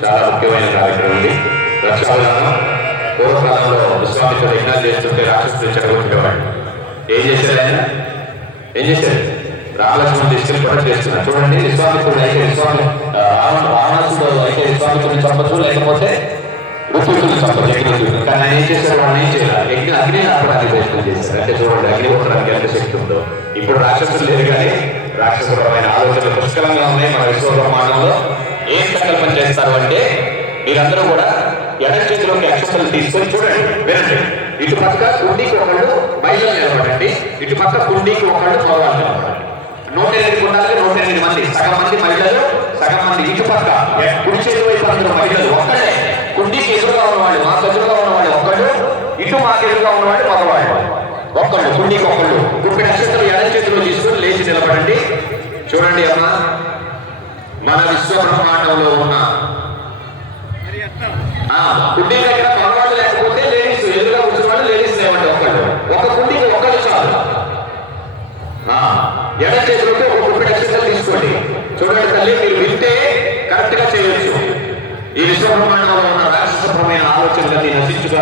చాలా ముఖ్యమైన కార్యక్రమం ఇది. రక్షాబంధనం పూర్వకాలంలో విశ్వామిత్రుడు యజ్ఞాలు చేస్తుంటే రాక్షసులు చెడగొట్టేవాడు. ఏం చేశారు ఆయన? ఏం చేశారు? రామలక్ష్మణుడు తీసుకెళ్ళి ప్రొటెక్ట్ చేస్తున్నారు. చూడండి, విశ్వామిత్రుడు అయితే రావణాసుడు అయితే విశ్వామిత్రుడిని చంపచ్చు, లేకపోతే ఋతువుని చంపచ్చు యజ్ఞం. కానీ ఆయన ఏం చేశారు? వాళ్ళు ఏం చేయాలి? యజ్ఞం అగ్ని ఆపడానికి ప్రయత్నం చేశారు. అంటే చూడండి, అగ్ని కొట్టడానికి ఎంత శక్తి ఉందో. ఇప్పుడు రాక్షసులు లేరు, కానీ రాక్షసపరమైన ఆలోచనలు పుష్కలంగా ఉన్నాయి మన విశ్వబ్రహ్మాండంలో. ఏం సంకల్పం చేస్తారు అంటే, మీరందరూ కూడా ఎడ చేతిలోకి అక్షతలు తీసుకొని చూడండి, వినండి. ఇటు పక్క కుండీకి ఒకళ్ళు మహిళలు నిలబడండి, ఇటు పక్క కుండీకి ఒకళ్ళు మగవాళ్ళు నిలబడండి. 108 ఉండాలి, 108 మంది, సగం మంది మహిళలు, సగం మంది ఇటు పక్క. కుడి చేతి వైపు అందరూ మహిళలు, ఒక్కడే. కుండీకి ఎదురుగా ఉన్నవాళ్ళు, మాకు ఎదురుగా ఉన్నవాళ్ళు ఒక్కళ్ళు, ఇటు మాకు ఎదురుగా ఉన్నవాళ్ళు మగవాళ్ళు ఒక్కళ్ళు. కుండీకి ఒకళ్ళు. గుప్పెడు అక్షతలు ఎడ చేతిలో తీసుకొని లేచి నిలబడండి. చూడండి అమ్మా, మన విశ్వబ్రహ్మాండంలో ఉన్న కుండీ దగ్గర మగవాళ్ళు లేకపోతే లేడీస్, ఎదురుగా కూర్చున్న వాళ్ళు లేడీస్ లేవండి ఒకళ్ళు. ఒక కుండీకి ఒకళ్ళు చాలు. ఎడ చేతిలోకి ఒక గుప్పెడు అక్షతలు తీసుకోండి. చూడండి తల్లి, మీరు వింటే కరెక్ట్ గా చేయొచ్చు. ఈ విశ్వబ్రహ్మాండంలో ఉన్న రాక్షసపరమైన ఆలోచనలన్నీ నశించుగా